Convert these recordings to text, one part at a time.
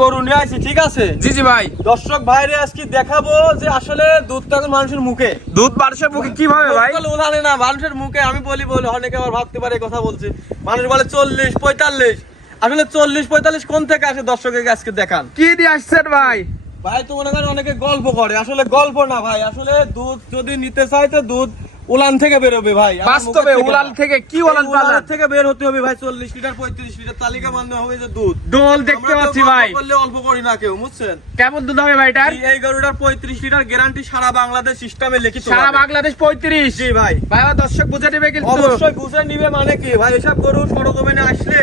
গরু নিয়ে আসি ঠিক আছে? জি জি ভাই। দর্শক ভাইরে আজকে দেখাবো যে আসলে দুধ তো মানুষের মুখে। দুধ মানুষের মুখে কীভাবে ভাই? উলানে না মানুষের মুখে আমি বলি বলি অনেকে আবার ভাবতে পারে কথা বলছে। মানুষ বলে চল্লিশ পঁয়তাল্লিশ। আসলে চল্লিশ পঁয়তাল্লিশ কোন থেকে আসে দর্শকের আজকে দেখান? কি দিয়ে আসছেন ভাই? ভাই তো মনে করেন অনেকে গল্প করে। আসলে গল্প না ভাই। আসলে দুধ যদি নিতে চাই তো দুধ উলান থেকে বেরোবে ভাই। বাস্তবে মুখের থেকে কি উলান পালান থেকে বের হতে হবে ভাই চল্লিশ লিটার পঁয়ত্রিশ লিটার তালিকা মানতে হবে যে দুধ। ডোল দেখতে পাচ্ছি ভাই। করলে অল্প করি না কেউ বুঝছেন? কেমন দুধ হবে ভাই এটার? এই- গরুটার পঁয়ত্রিশ লিটার গ্যারান্টি সারা বাংলাদেশ সিস্টেমে লিখিত সারা বাংলাদেশ পঁয়ত্রিশ। জি ভাই। ভাই দর্শক বুঝে নেবে কিন্তু। অবশ্যই বুঝে নিবে মানে কি? ভাই এসব গরু সরজমিনে আসলে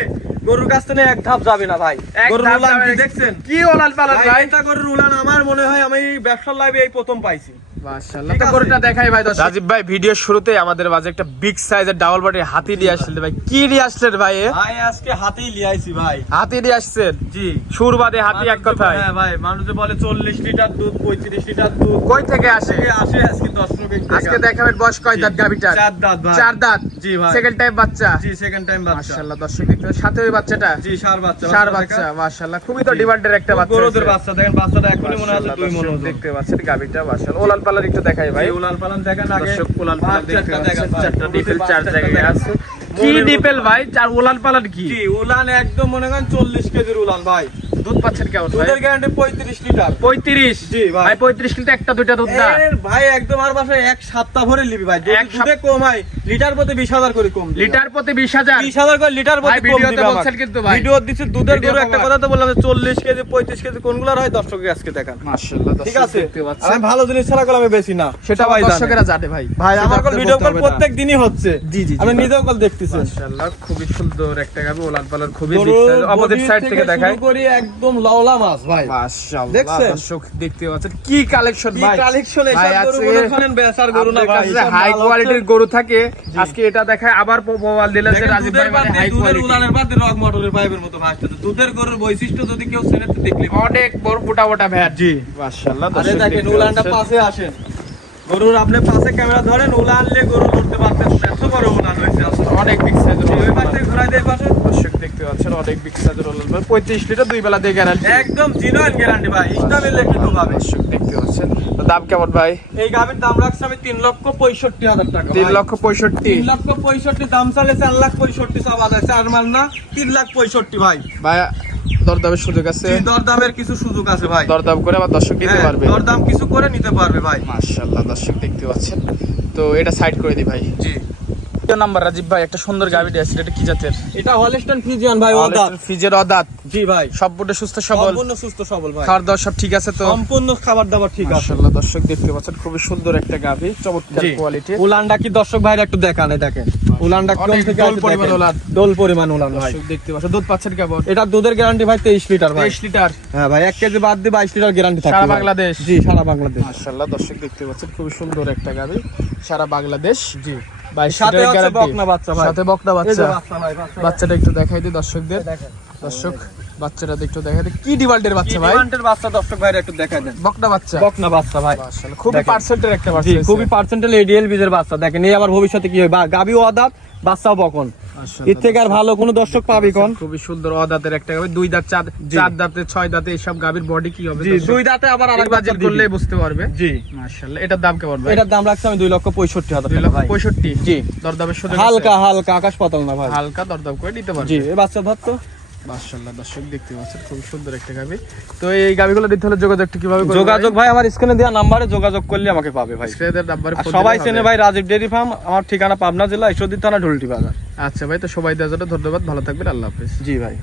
গরুর কাছ থেকে এক ধাপ যাবে না ভাই। গরুর উলান কি দেখছেন? কি পালান ভাই ভাই? এটা গরুর উলান আমার মনে হয় আমি ব্যবসার লাইভে এই প্রথম পাইছি। মাশাআল্লাহ ঠিক তো আছে। গরুটা দেখাই ভাই রাজীব ভাই ভিডিও শুরুতে আমাদের মাঝে একটা বিগ সাইজের ডাবল বডি হাতি দিয়ে আসছিলেন ভাই। কি নিয়ে আসছেন ভাই ভাই আজকে হাতেই লিয়াইছি ভাই। হাতি দিয়ে আসছেন? জি। সুর বাদে হাতি এক কথায়। হ্যাঁ ভাই মানুষে বলে চল্লিশ লিটার দুধ পঁয়ত্রিশ লিটার দুধ। কই থেকে আসে? আসে আজকে দর্শক আজকে দেখাবেন বয়স কয় দাঁত গাবিটার চার দাঁত ভাই। চার দাঁত? জি ভাই। সেকেন্ড টাইম বাচ্চা? জি সেকেন্ড টাইম বাচ্চা। মাশাআল্লাহ দর্শক দেখতে সাথে বাচ্চাটা? জি সার বাচ্চা চার বাচ্চা মাশাআল্লাহ খুবই তো ডিমান্ডের একটা বাচ্চা গরুদের বাচ্চা দেখেন বাচ্চাটা এখনই মনে হচ্ছে মাশাআল্লাহ, দুই মন দেখতে পাচ্ছেন গাবিটা মাশাআল্লাহ। ওলাল পালার একটু দেখাই ভাই। ওলাল পালান দেখেন আগে দর্শক ওলাল পালান দেখতে পাচ্ছেন চারটা ডিপেল চার জায়গায় আছে। কি ডিপেল ভাই? চার উলান পালান কি? জি উলান একদম মনে করেন চল্লিশ কেজির উলান ভাই। দুধ পাচ্ছেন কেমন দুধের গ্যারান্টি পঁয়ত্রিশ লিটার। পঁয়ত্রিশ? জি, ভাই। ভাই পঁয়ত্রিশ কিন্তু একটা দুইটা দুধ না? ভাই একদম আর বাসায় এক সপ্তাহ ভরে লিবি ভাই। যদি দুধে কম হয় লিটার প্রতি বিশ হাজার করে কম লিটার প্রতি বিশ হাজার? বিশ হাজার করে লিটার প্রতি কম ভিডিওতে দিবি বলছেন কিন্তু ভাই। ভিডিও দিচ্ছে দুধের গরু একটা কথা তো বললাম যে চল্লিশ কেজি পঁয়ত্রিশ কেজি কোনগুলার হয়? দর্শককে আজকে দেখান। মাশাআল্লাহ ঠিক আছে? আমি ভালো জিনিস ছাড়া আমি বেশি না। সেটা জানে। দর্শকেরা জানে ভাই। ভাই আমার আপনাদের ভিডিও কল প্রত্যেক দিনই হচ্ছে। জি, জি, আমি নিজেও কল দেখতেছি। মাশাআল্লাহ খুবই সুন্দর একটা গাবি ওলান পালার খুবই অপোজিট সাইড থেকে দেখাই। করি একদম লাউলা মাছ ভাই। মাশাআল্লাহ দেখছেন? দর্শক দেখতে পাচ্ছেন কি কালেকশন ভাই? কি কালেকশন এসব গরু মনে করেন বেচার গরু না ভাই হাই কোয়ালিটির গরু থাকে আজকে এটা দেখায় আবার মোবাইল দিলেন যে রাজীব ভাই মানে হাই দুধের কোয়ালিটি উলানের বাদে রক মোটরের পাইপের মতো ভাসতেছে দুধের গরুর বৈশিষ্ট্য যদি কেউ চেনে তো দেখলে। অনেক বড় মোটা মোটা ভ্যাট। জি। মাশাআল্লাহ আরে দেখেন উলানটা পাশে আসেন। গরুর আপনি পাশে ক্যামেরা ধরেন উলান নিয়ে গরু ধরতে পারতেন এত বড় উলান হয়েছে আসলে। অনেক বিগ সাইজের ওই পাশে ঘোরাই দিয়ে পাশে ওলান ভাই। 35 লিটার দুই বেলা দিয়ে গ্যারান্টি একদম জিনুইন গ্যারান্টি ভাই দেখতে পাচ্ছেন। তো দাম কেমন ভাই? এই গাভীর দাম রাখছে আমি তিন লক্ষ পঁয়ষট্টি হাজার টাকা তিন লক্ষ পঁয়ষট্টি। তিন লক্ষ পঁয়ষট্টি দাম চালে চার লাখ পঁয়ষট্টি সব আদায় চার মান না তিন লাখ পঁয়ষট্টি ভাই। ভাই দরদামের সুযোগ আছে? দরদামের কিছু সুযোগ আছে ভাই। দরদাম করে আবার দর্শক নিতে হ্যাঁ, পারবে। দরদাম কিছু করে নিতে পারবে ভাই। মাশাআল্লাহ দর্শক দেখতে পাচ্ছেন। তো এটা সাইড করে দি ভাই। জি। নাম্বার রাজীব ভাই একটা সুন্দর গাভি আছে এটা কি জাতের? এটা হলস্টাইন ফিজিয়ান ভাই অদাত ফ্রিজের অদাত জি ভাই। সম্পূর্ণ সুস্থ সবল। সম্পূর্ণ সুস্থ সবল ভাই। খাওয়ার দাওয়ার সব ঠিক আছে তো? সম্পূর্ণ খাবার দাবার ঠিক আছে। মাশাআল্লাহ দর্শক দেখতে পাচ্ছেন খুবই সুন্দর একটা গাভি চমৎকার কোয়ালিটি উলানটা কি দর্শক ভাইরা একটু দেখান দেখেন। উলানটা কোন থেকে দোল পরিমাণ। উলান। দোল পরিমাণ উলান ভাই। দর্শক দেখতে পাচ্ছেন দুধ পাচ্ছেন কেমন? এটা দুধের গ্যারান্টি ভাই তেইশ লিটার ভাই। 23 লিটার। হ্যাঁ ভাই এক কেজি বাদ দিয়ে বাইশ লিটার গ্যারান্টি থাকে সারা বাংলাদেশ? জি সারা বাংলাদেশ। মাশাআল্লাহ দর্শক দেখতে পাচ্ছেন খুবই সুন্দর একটা গাভি সারা বাংলাদেশ। জি। 22 সাথে হচ্ছে বকনা বাচ্চা ভাই। সাথে বকনা বাচ্চা। বাচ্চাটা একটু দেখাই দিই দর্শকদের। দর্শক বাচ্চাটা একটু দেখাই দিই। কি ডিমান্ডের বাচ্চা ভাই? ডিমান্ডের বাচ্চা দর্শক ভাইরা একটু দেখাই দেন। বকনা বাচ্চা। বকনা বাচ্চা ভাই। মাশাআল্লাহ খুবই। পার্সেন্টের একটা বাচ্চা খুবই পার্সেন্টাল এডিএল বিজের বাচ্চা। দেখেন এই আবার ভবিষ্যতে কি হয়? গাবি গাবিও অদাত বাচ্চাও বকন। এর থেকে আর ভালো কোনো দর্শক পাবি কোন? খুবই সুন্দর অদাতের একটা গাবি দুই দাঁত চার চার দাঁতে ছয় দাঁতে এইসব গাবির বডি কি হবে দুই দাঁতে আবার আরেক বাজার করলে বুঝতে পারবে। জি। মাশাআল্লাহ এটার দাম কেমন ভাই? এটার দাম রাখছি আমি দুই লক্ষ পঁয়ষট্টি হাজার দুই লক্ষ ভাই। পঁয়ষট্টি? জি। দরদামের সুযোগ হালকা হালকা আকাশ পাতাল না ভাই। হালকা দরদাম করে নিতে পারবে। জি এই বাচ্চা ধর তো। মাশাআল্লাহ দর্শক দেখতে পাচ্ছেন খুব সুন্দর একটা গাবি। তো এই গাবিগুলো দিতে হলে যোগাযোগটা কীভাবে করবে যোগাযোগ ভাই আমার স্ক্রিনে দেওয়া নাম্বারে যোগাযোগ করলে আমাকে পাবে ভাই। স্ক্রিনের নাম্বারে আর সবাই চেনে ভাই রাজীব ডেরি ফার্ম আমার ঠিকানা পাবনা জেলা ঈশ্বরদী থানা ঢুলটি বাজার। আচ্ছা ভাই তো সবাই দেওয়ার জন্য ধন্যবাদ ভালো থাকবেন আল্লাহ হাফেজ। জি ভাই।